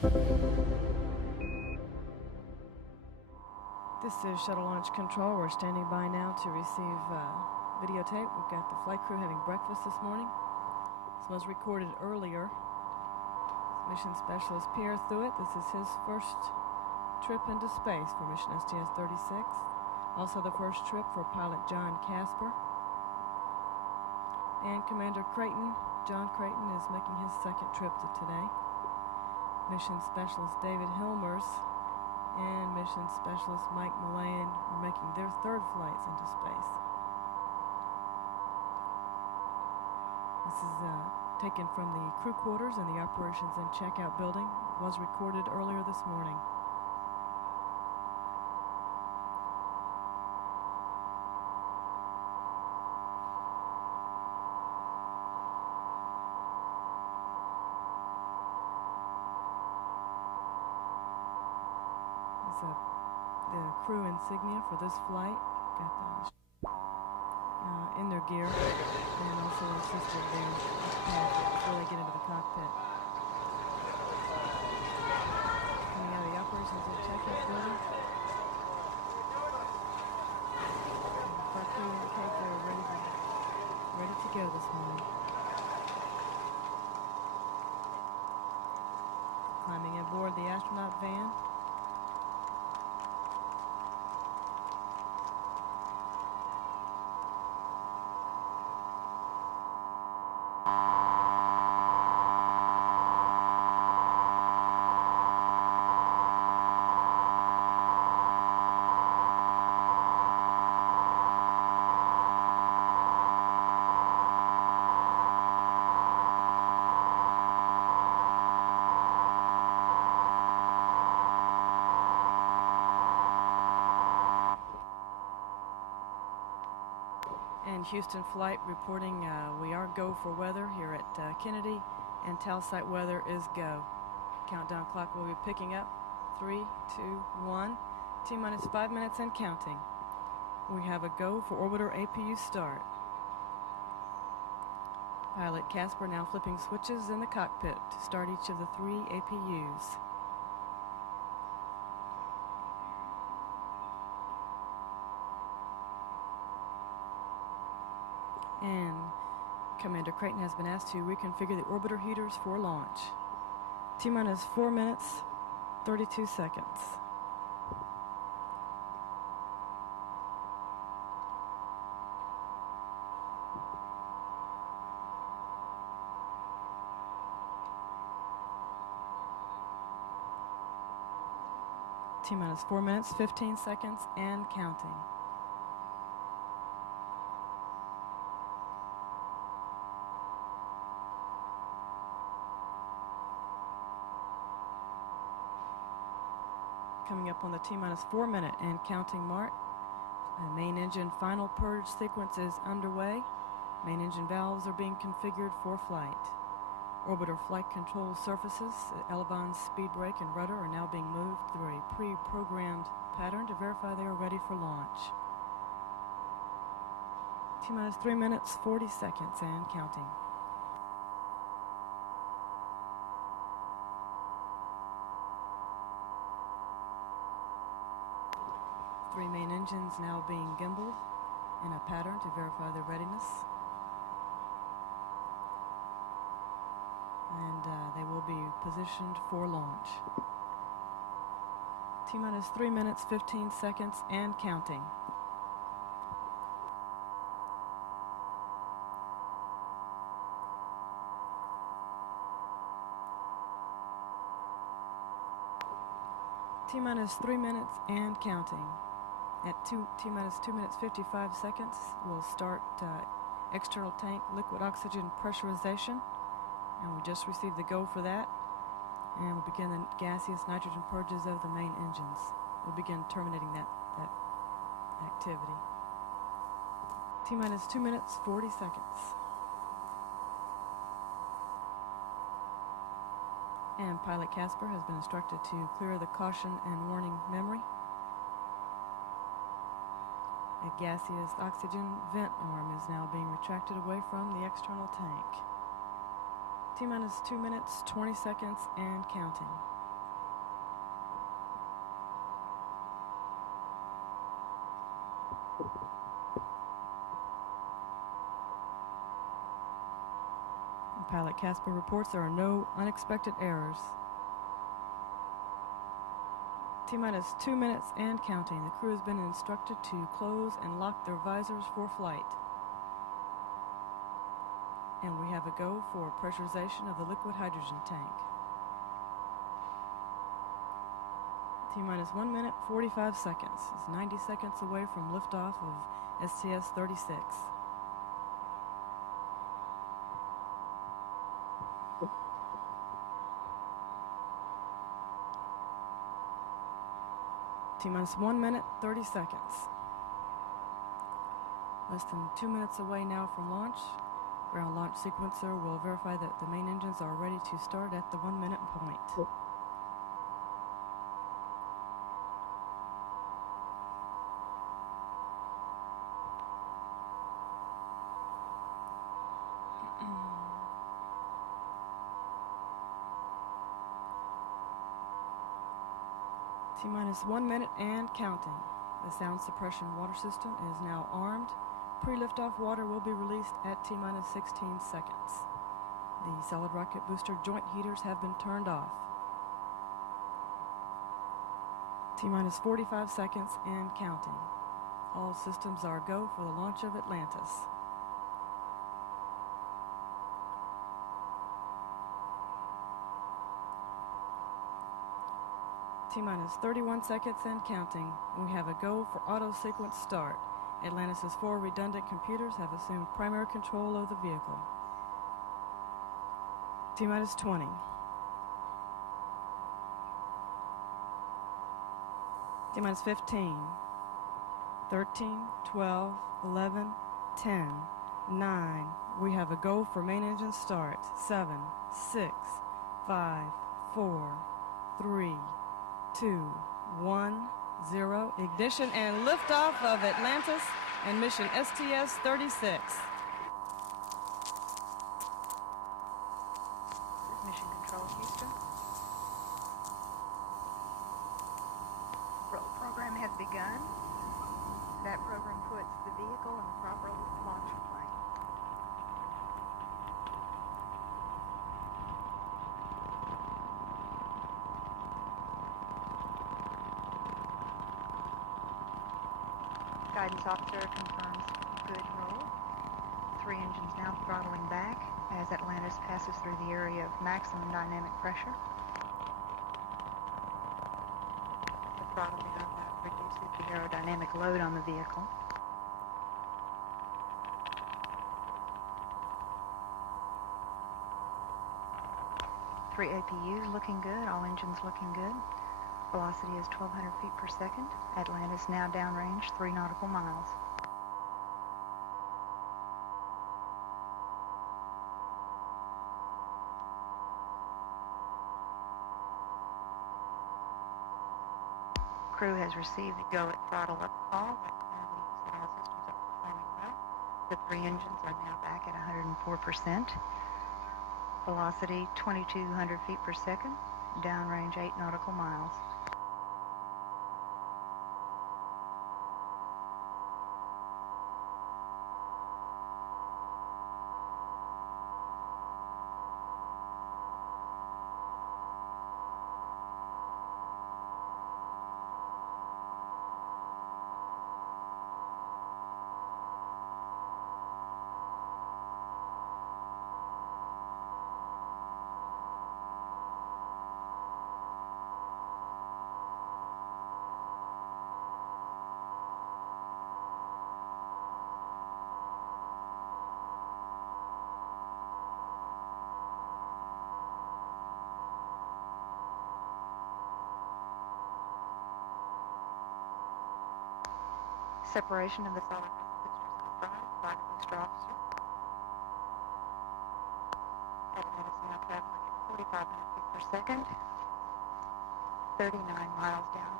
This is Shuttle Launch Control. We're standing by now to receive videotape. We've got the flight crew having breakfast this morning. This was recorded earlier. Mission Specialist Pierre Thuet. This is his first trip into space for mission STS-36. Also the first trip for pilot John Casper. And Commander Creighton, John Creighton, is making his second trip to today. Mission Specialist David Hilmers and Mission Specialist Mike Mullane are making their third flights into space. This is taken from the crew quarters in the Operations and Checkout building. It was recorded earlier this morning. The crew insignia for this flight. Got those in their gear, and also assisted there before they get into the cockpit. Coming out of the Operations and Checkout building. Our crew indicate they're ready to go this morning. Climbing aboard the astronaut van. And Houston flight reporting we are go for weather here at Kennedy, and tail site weather is go. Countdown clock will be picking up. 3, 2, 1. T-minus 5 minutes and counting. We have a go for orbiter APU start. Pilot Casper now flipping switches in the cockpit to start each of the 3 APUs. And Commander Creighton has been asked to reconfigure the orbiter heaters for launch. T-minus 4 minutes, 32 seconds. T-minus 4 minutes, 15 seconds, and counting. Coming up on the T-minus 4 minute and counting mark. The main engine final purge sequence is underway. Main engine valves are being configured for flight. Orbiter flight control surfaces, elevons, speed brake, and rudder are now being moved through a pre-programmed pattern to verify they are ready for launch. T-minus 3 minutes, 40 seconds, and counting. Three main engines now being gimbaled in a pattern to verify their readiness. And they will be positioned for launch. T-minus 3 minutes, 15 seconds, and counting. T-minus 3 minutes and counting. At T-minus 2 minutes 55 seconds, we'll start external tank liquid oxygen pressurization, and we just received the go for that. And we'll begin the gaseous nitrogen purges of the main engines. We'll begin terminating that activity. T-minus 2 minutes 40 seconds. And pilot Casper has been instructed to clear the caution and warning memory. A gaseous oxygen vent arm is now being retracted away from the external tank. T-minus 2 minutes, 20 seconds, and counting. Pilot Casper reports there are no unexpected errors. T-minus 2 minutes and counting. The crew has been instructed to close and lock their visors for flight. And we have a go for pressurization of the liquid hydrogen tank. T-minus 1 minute, 45 seconds. It's 90 seconds away from liftoff of STS-36. T-minus 1 minute, 30 seconds. Less than 2 minutes away now from launch. Ground launch sequencer will verify that the main engines are ready to start at the 1 minute point. T-minus 1 minute and counting. The sound suppression water system is now armed. Pre-liftoff water will be released at T-minus 16 seconds. The solid rocket booster joint heaters have been turned off. T-minus 45 seconds and counting. All systems are go for the launch of Atlantis. T-minus 31 seconds and counting. We have a go for auto sequence start. Atlantis' 4 redundant computers have assumed primary control of the vehicle. T-minus 20. T-minus 15. 13, 12, 11, 10, 9. We have a go for main engine start. 7, 6, 5, 4, 3, 2, 1, 0. Ignition and liftoff of Atlantis and mission STS-36. Mission Control, Houston. Roll program has begun. That program puts the vehicle in the proper launch plane. Guidance officer confirms good roll. 3 engines now throttling back as Atlantis passes through the area of maximum dynamic pressure. The throttling reduces the aerodynamic load on the vehicle. Three APUs looking good, all engines looking good. Velocity is 1,200 feet per second. Atlantis now downrange 3 nautical miles. Crew has received the go at throttle up call. All systems are performing well. The 3 engines are now back at 104%. Velocity 2,200 feet per second. Downrange 8 nautical miles. Separation of the solid rocket boosters confirmed by the booster officer. Atlantis now traveling at 4,500 feet per second, 39 miles down